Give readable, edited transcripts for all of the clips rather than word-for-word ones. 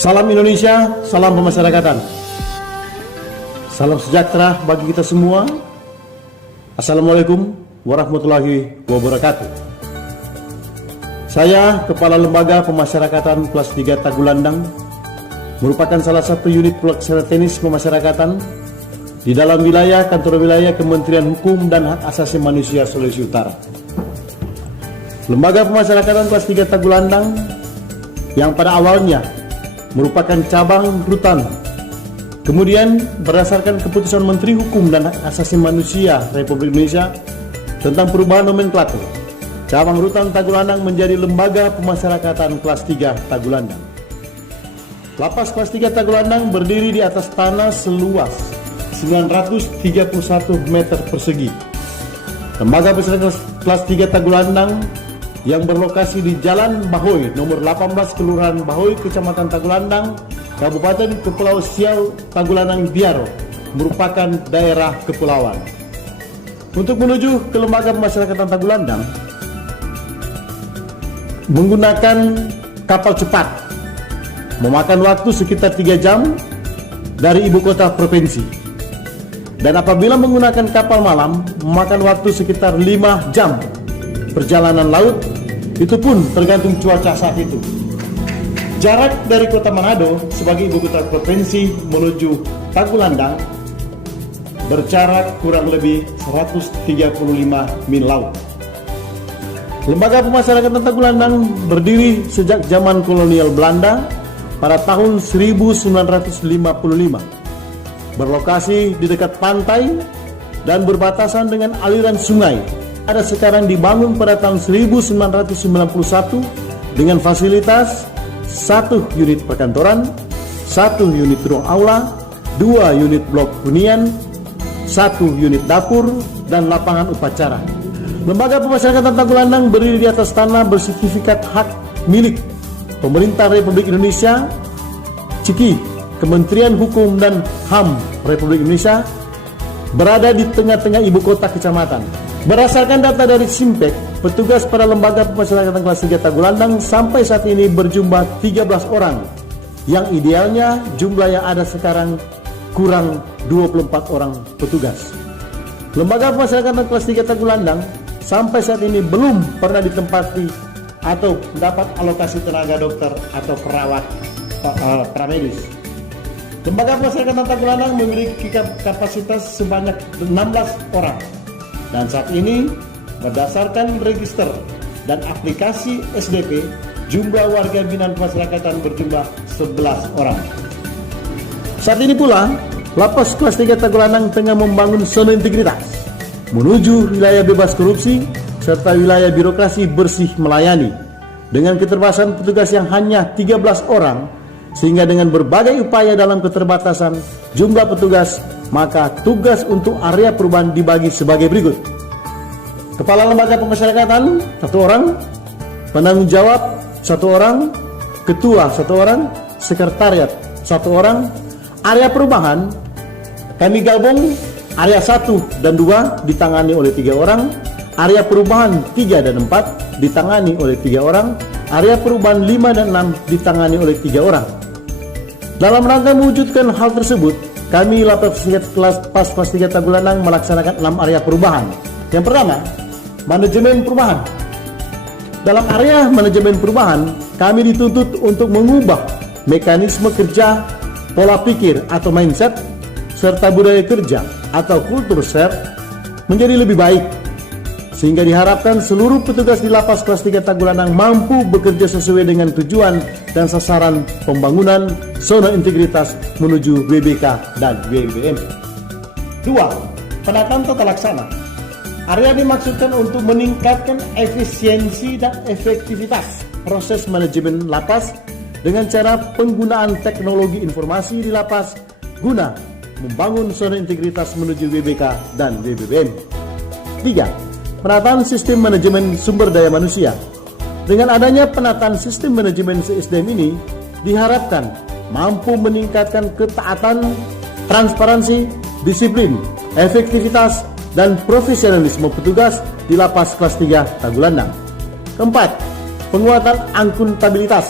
Salam Indonesia, salam pemasyarakatan. Salam sejahtera bagi kita semua. Assalamualaikum warahmatullahi wabarakatuh. Saya Kepala Lembaga Pemasyarakatan Kelas 3 Tagulandang, merupakan salah satu unit pelaksana teknis pemasyarakatan di dalam wilayah kantor wilayah Kementerian Hukum dan Hak Asasi Manusia Sulawesi Utara. Lembaga Pemasyarakatan Kelas 3 Tagulandang yang pada awalnya merupakan cabang rutan, kemudian berdasarkan keputusan Menteri Hukum dan Hak Asasi Manusia Republik Indonesia tentang perubahan nomenklatur, cabang rutan Tagulandang menjadi Lembaga Pemasyarakatan Kelas 3 Tagulandang. Lapas Kelas 3 Tagulandang berdiri di atas tanah seluas 931 meter persegi. Lembaga Pemasyarakatan Kelas 3 Tagulandang yang berlokasi di Jalan Bahoy nomor 18 Kelurahan Bahoy, Kecamatan Tagulandang, Kabupaten Kepulauan Siau, Tagulandang Biaro, merupakan daerah kepulauan. Untuk menuju ke Lembaga Pemasyarakatan Tagulandang menggunakan kapal cepat, memakan waktu sekitar 3 jam dari ibu kota provinsi. Dan apabila menggunakan kapal malam, memakan waktu sekitar 5 jam perjalanan laut, itu pun tergantung cuaca saat itu. Jarak dari kota Manado sebagai ibu kota provinsi menuju Tagulandang berjarak kurang lebih 135 mil laut. Lembaga Pemasyarakatan Tagulandang berdiri sejak zaman kolonial Belanda pada tahun 1955. Berlokasi di dekat pantai dan berbatasan dengan aliran sungai. Ada sekarang dibangun pada tahun 1991 dengan fasilitas 1 unit perkantoran, 1 unit ruang aula, 2 unit blok hunian, 1 unit dapur, dan lapangan upacara. Lembaga Pemasyarakatan Tagulandang berdiri di atas tanah bersertifikat hak milik Pemerintah Republik Indonesia, CIKI, Kementerian Hukum dan HAM Republik Indonesia, berada di tengah-tengah ibu kota kecamatan. Berdasarkan data dari Simpek, petugas pada Lembaga Pemasyarakatan Kelas 3 Tagulandang sampai saat ini berjumlah 13 orang, yang idealnya jumlah yang ada sekarang kurang 24 orang petugas. Lembaga Pemasyarakatan Kelas 3 Tagulandang sampai saat ini belum pernah ditempati atau mendapat alokasi tenaga dokter atau perawat paramedis. Lembaga Pemasyarakatan Tagulandang memiliki kapasitas sebanyak 16 orang. Dan saat ini berdasarkan register dan aplikasi SDP, jumlah warga binaan pemasyarakatan berjumlah 11 orang. Saat ini pula, Lapas Kelas 3 Tagulandang tengah membangun zona integritas menuju wilayah bebas korupsi serta wilayah birokrasi bersih melayani dengan keterbatasan petugas yang hanya 13 orang, sehingga dengan berbagai upaya dalam keterbatasan jumlah petugas, maka tugas untuk area perubahan dibagi sebagai berikut. Kepala Lembaga Pemasyarakatan 1 orang, penanggung jawab 1 orang, ketua 1 orang, sekretariat 1 orang. Area perubahan kami gabung, area 1 dan 2 ditangani oleh 3 orang, area perubahan 3 dan 4 ditangani oleh 3 orang, area perubahan 5 dan 6 ditangani oleh 3 orang. Dalam rangka mewujudkan hal tersebut, kami Lapas Kelas 3 Tagulandang melaksanakan 6 area perubahan. Yang pertama, manajemen perubahan. Dalam area manajemen perubahan, kami dituntut untuk mengubah mekanisme kerja, pola pikir atau mindset, serta budaya kerja atau kultur share menjadi lebih baik, sehingga diharapkan seluruh petugas di Lapas Kelas 3 Tagulandang mampu bekerja sesuai dengan tujuan dan sasaran pembangunan zona integritas menuju WBK dan WBM. 2. Penataan tata laksana. Area dimaksudkan untuk meningkatkan efisiensi dan efektivitas proses manajemen lapas dengan cara penggunaan teknologi informasi di lapas guna membangun zona integritas menuju WBK dan WBM. 3. Penataan sistem manajemen sumber daya manusia. Dengan adanya penataan sistem manajemen SDM ini diharapkan mampu meningkatkan ketaatan, transparansi, disiplin, efektivitas, dan profesionalisme petugas di Lapas Kelas 3 Tagulandang. 4. Penguatan akuntabilitas.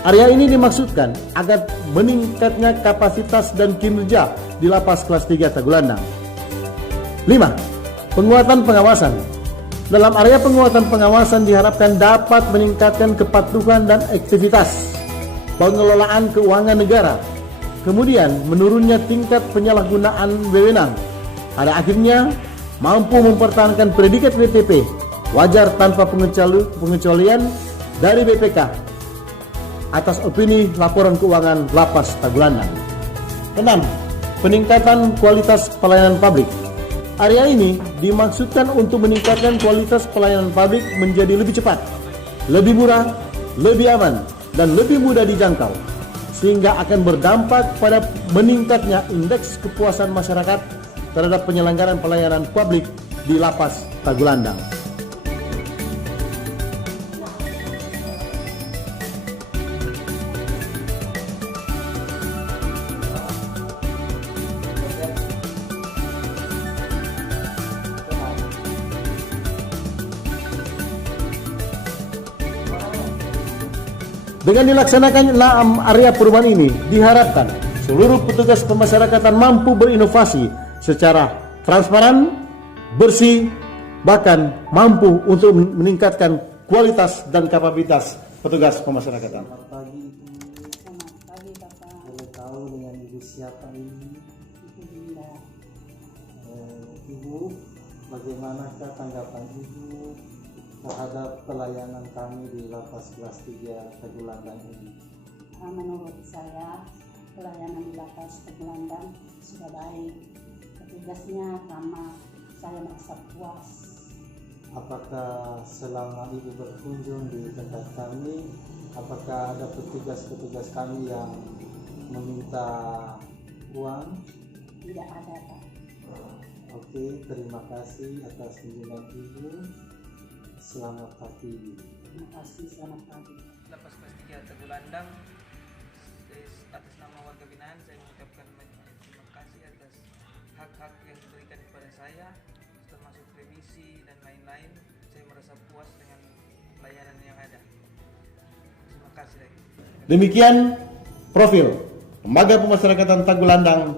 Area ini dimaksudkan agar meningkatnya kapasitas dan kinerja di Lapas Kelas 3 Tagulandang. 5. Penguatan pengawasan. Dalam area penguatan pengawasan diharapkan dapat meningkatkan kepatuhan dan aktivitas pengelolaan keuangan negara. Kemudian menurunnya tingkat penyalahgunaan wewenang. Pada akhirnya mampu mempertahankan predikat WTP wajar tanpa pengecualian dari BPK atas opini laporan keuangan Lapas Tagulandang. 6. Peningkatan kualitas pelayanan publik. Area ini dimaksudkan untuk meningkatkan kualitas pelayanan publik menjadi lebih cepat, lebih murah, lebih aman, dan lebih mudah dijangkau, sehingga akan berdampak pada meningkatnya indeks kepuasan masyarakat terhadap penyelenggaraan pelayanan publik di Lapas Tagulandang. Dengan dilaksanakan 6 area perubahan ini, diharapkan seluruh petugas pemasyarakatan mampu berinovasi secara transparan, bersih, bahkan mampu untuk meningkatkan kualitas dan kapabilitas petugas pemasyarakatan. Selamat pagi Ibu. Selamat pagi Bapak. Boleh tahu dengan Ibu siapa ini? Ibu Linda. Ibu, bagaimanakah tanggapan Ibu terhadap pelayanan kami di Lapas Kelas 3 Tagulandang ini? Menurut saya pelayanan di Lapas Tagulandang sudah baik. Petugasnya ramah. Saya merasa puas. Apakah selama Ibu berkunjung di tempat kami, apakah ada petugas-petugas kami yang meminta uang? Tidak ada Pak. Oke, terima kasih atas kunjungan Ibu. Selamat pagi. Terima kasih. Selamat pagi. Lapas Kelas 3 Tagulandang, atas nama warga binaan saya mengucapkan terima kasih atas hak-hak yang diberikan kepada saya, termasuk remisi dan lain-lain. Saya merasa puas dengan layanan yang ada. Terima kasih lagi. Demikian profil Lembaga Pemasyarakatan Tagulandang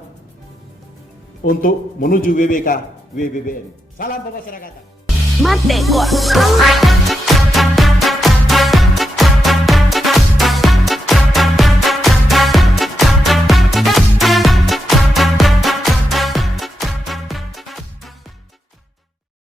untuk menuju WBK WBBN. Salam pemasyarakatan. Mate gua.